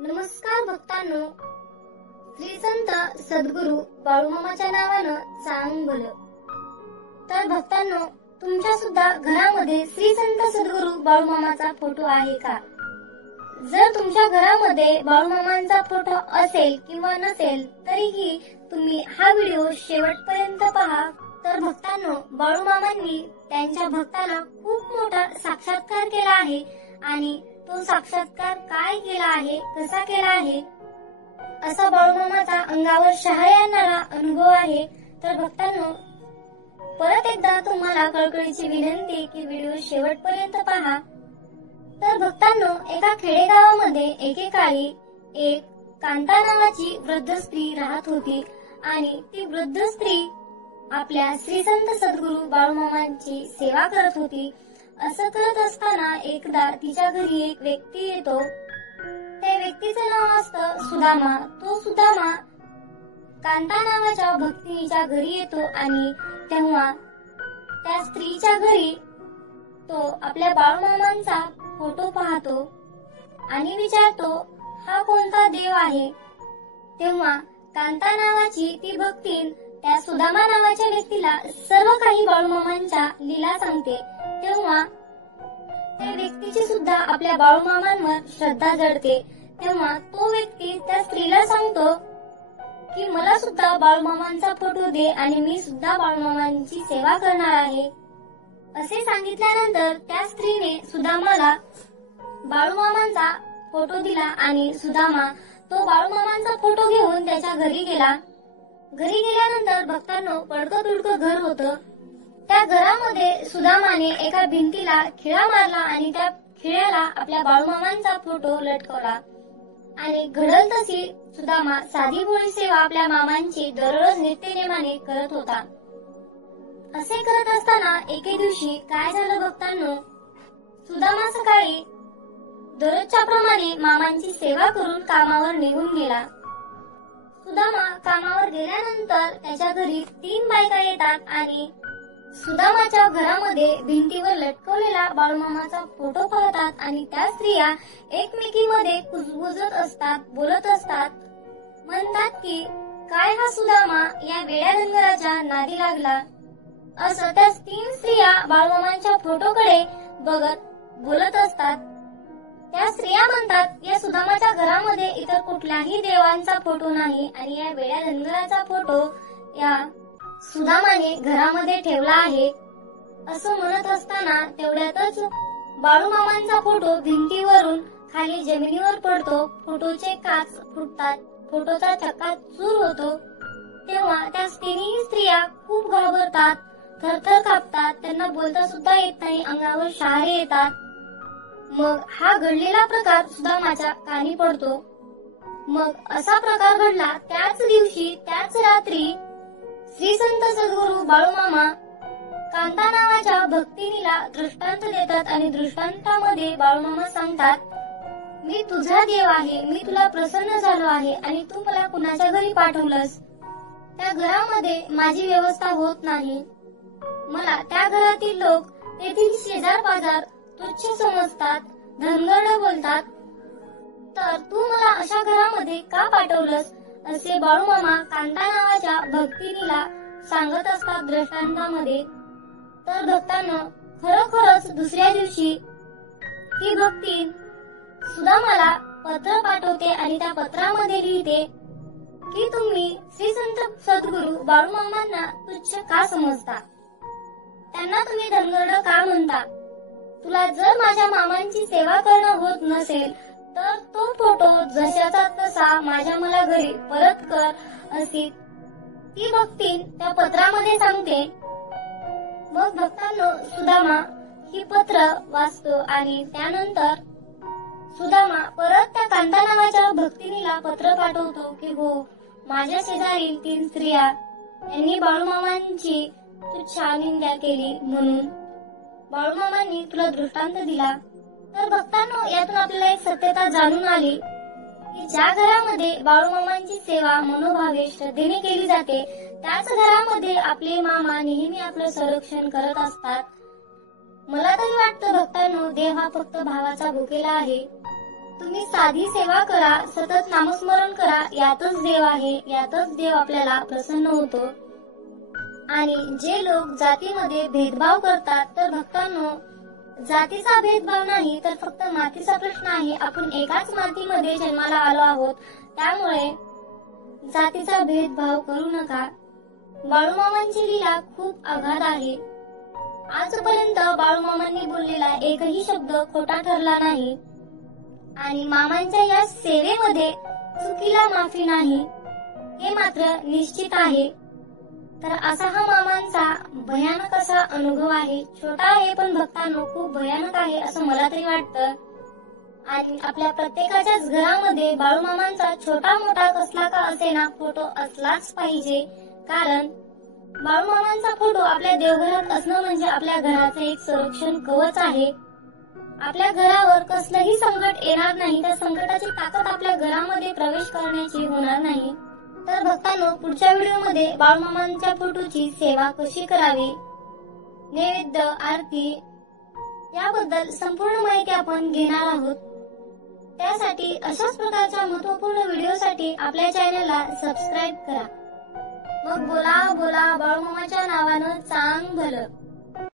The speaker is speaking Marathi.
नमस्कार भक्तांनो, श्री संत सद्गुरू बाळूमामाच्या नावानं सांग भलं. तर भक्तांनो, तुमच्या सुद्धा घरामध्ये श्री संत सद्गुरू बाळूमामाचा फोटो आहे का? जर तुमच्या घरामध्ये बाळूमामांचा फोटो असेल किंवा नसेल तरीही तुम्ही हा व्हिडिओ शेवटपर्यंत पहा. तर भक्तांनो, बाळूमामांनी त्यांच्या भक्ताला खूप मोठा साक्षात्कार केला आहे आणि तो साक्षात्कार काय केला आहे, कसा केला आहे, असा बाळूमामाचा अंगावर शहारे आणणारा अनुभव आहे. तर भक्तांनो, परत एकदा तुम्हाला कळकळीची विनंती की व्हिडिओ शेवटपर्यंत पहा. तर भक्तांनो, एका खेडेगावामध्ये एकेकाळी एक कांता नावाची वृद्ध स्त्री राहत होती आणि ती वृद्ध स्त्री आपल्या श्री संत सद्गुरू बाळूमामांची सेवा करत होती. असं करत असताना एकदा तिच्या घरी एक व्यक्ती येतो. त्या व्यक्तीचं नाव असतं सुदामा. तो सुदामा कांता नावाच्या भक्तिनीच्या घरी येतो आणि तेव्हा त्या स्त्रीच्या घरी तो आपल्या बाळूमामांचा फोटो पाहतो आणि विचारतो, हा कोणता देव आहे? तेव्हा कांता नावाची ती भक्तीन त्या सुदामा नावाच्या व्यक्तीला सर्व काही बाळूमामांच्या लीला सांगते. तेव्हा त्या व्यक्तीची सुद्धा आपल्या बाळूमामांवर श्रद्धा जडते. तेव्हा तो व्यक्ती त्या स्त्रीला सांगतो की मला सुद्धा बाळूमामांचा फोटो दे आणि मी सुद्धा बाळूमामांची सेवा करणार आहे. असे सांगितल्यानंतर त्या स्त्रीने सुदामाला बाळूमामांचा फोटो दिला आणि सुदामा तो बाळूमामांचा फोटो घेऊन त्याच्या घरी गेला. घरी गेल्यानंतर भक्तांनो, पडकं तुडकं घर होतं. त्या घरामध्ये सुदामाने एका भिंतीला खिळा मारला आणि त्या खिळ्याला आपल्या बाळूमामांचा फोटो लटकवला आणि घडल तशी सुदामा साधी भोळी सेवा आपल्या मामांची दररोज नित्यनेमाने करत होता. असे करत असताना एके दिवशी काय झालं भक्तांनो, सुदामा सकाळी दररोजच्या प्रमाणे मामांची सेवा करून कामावर निघून गेला. सुदामा कामावर गेल्यानंतर त्याच्या घरी 3 बायका येतात आणि सुदामाच्या घरामध्ये भिंतीवर लटकवलेला बाळूमामाचा फोटो पाहतात आणि त्या स्त्रिया एकमेकींमध्ये कुजबुजत असतात, बोलत असतात. म्हणतात की काय हा सुदामा या वेड्या धनगराच्या नादी लागला. असं त्या 3 स्त्रिया बाळूमामांच्या फोटोकडे बघत बोलत असतात. त्या स्त्रिया म्हणतात, या सुदामाच्या घरामध्ये इतर कुठल्याही देवांचा फोटो नाही आणि या वेड्या धनगराचा फोटो या सुदामाने घरामध्ये ठेवला आहे. असं म्हणत असताना तेवढ्यातच बाळूमामांचा फोटो भिंतीवरून खाली जमिनीवर पडतो. फोटोचे काच फुटतात, फोटोचा चक्काचूर होतो. तेव्हा त्या 3 स्त्रिया खूप घाबरतात, थरथर कापतात. त्यांना बोलता सुद्धा येत नाही, अंगावर शहारे येतात. मग हा घडलेला प्रकार सुदामाच्या कानी पडतो. मग असा प्रकार घडला. त्याच दिवशी त्याच रात्री श्री संत सद्गुरू बाळूमामा कांता नावाच्या भक्तिनीला दृष्टांत देतात आणि दृष्टांतामध्ये बाळूमामा सांगतात, मी तुझा देव आहे, मी तुला प्रसन्न झालो आहे आणि तू मला कुणाच्या घरी पाठवलंस. त्या घरामध्ये माझी व्यवस्था होत नाही. मला त्या घरातील लोक, तेथील शेजार पाजार तुच्छ समजतात, धनगरड बोलतात. तर तू मला अशा घरामध्ये का पाठवलंस, असे बाळूमामा कांता नावाच्या भक्तिनीला सांगत असतात दृष्टांतामध्ये. तर भक्तांनो, खरोखरच दुसऱ्या दिवशी ती भक्ती सुदामाला पत्र पाठवते आणि त्या पत्रामध्ये लिहिते की तुम्ही श्री संत सद्गुरू बाळूमामांना तुच्छ का समजता, त्यांना तुम्ही धनगरड का म्हणता. तुला जर माझ्या मामांची सेवा करणं होत नसेल तर तो फोटो जशाचा तसा माझ्या मला घरी परत कर, अशी ती भक्ती त्या पत्रामध्ये सांगते. मग भक्तांनो, सुदामा ही पत्र वाचतो आणि त्यानंतर सुदामा परत त्या कांता नावाच्या भक्तिनीला पत्र पाठवतो की हो, माझ्या शेजारी 3 स्त्रिया यांनी बाळूमामांची तुच्छ निंदा केली म्हणून बाळूमामांनी तुला दृष्टांत दिला. तर भक्तांनो, यातून आपल्याला एक सत्यता जाणून आली की ज्या घरामध्ये बाळूमामांची सेवा मनोभावे श्रद्धेने केली जाते त्याच घरामध्ये आपले मामा नेहमी आपलं संरक्षण करत असतात. मला तरी वाटतं भक्तांनो, देव हा फक्त भावाचा भुकेला आहे. तुम्ही साधी सेवा करा, सतत नामस्मरण करा, यातच देव आहे, यातच देव आपल्याला प्रसन्न होतो. आणि जे लोक जातीमध्ये भेदभाव करतात, तर भक्तांनो, जातीचा भेदभाव नाही तर फक्त मातीचा प्रश्न आहे. आपण एकाच मातीमध्ये जन्माला आलो आहोत, त्यामुळे जातीचा भेदभाव करू नका. बाळूमामांची लीला खूप अगाध आहे. आजपर्यंत बाळूमामांनी बोललेला एकही शब्द खोटा ठरला नाही आणि मामांच्या या सेवेमध्ये चुकीला माफी नाही, हे मात्र निश्चित आहे. तर असा हा मामांचा भयानक असा अनुभव आहे. छोटा आहे पण भक्तांनो खूप भयानक आहे असं मला तरी वाटतं. आणि आपल्या प्रत्येकाच्याच घरामध्ये बाळूमामांचा छोटा मोठा कसला का असेना फोटो असलाच पाहिजे. कारण बाळूमामांचा फोटो आपल्या देवघरात असणं म्हणजे आपल्या घराचं एक संरक्षण कवच आहे. आपल्या घरावर कसलंही संकट येणार नाही, त्या संकटाची ताकद आपल्या घरामध्ये प्रवेश करण्याची होणार नाही. तर भक्तांनो, पुढच्या व्हिडिओमध्ये बाळूमामांच्या फोटोची सेवा कशी करावी, नैवेद्य, आरती याबद्दल संपूर्ण माहिती आपण घेणार आहोत. त्यासाठी अशाच प्रकारच्या महत्त्वपूर्ण व्हिडिओसाठी आपल्या चॅनलला सबस्क्राईब करा. मग बोला बोला बाळूमामाच्या नावानं चांग भलं.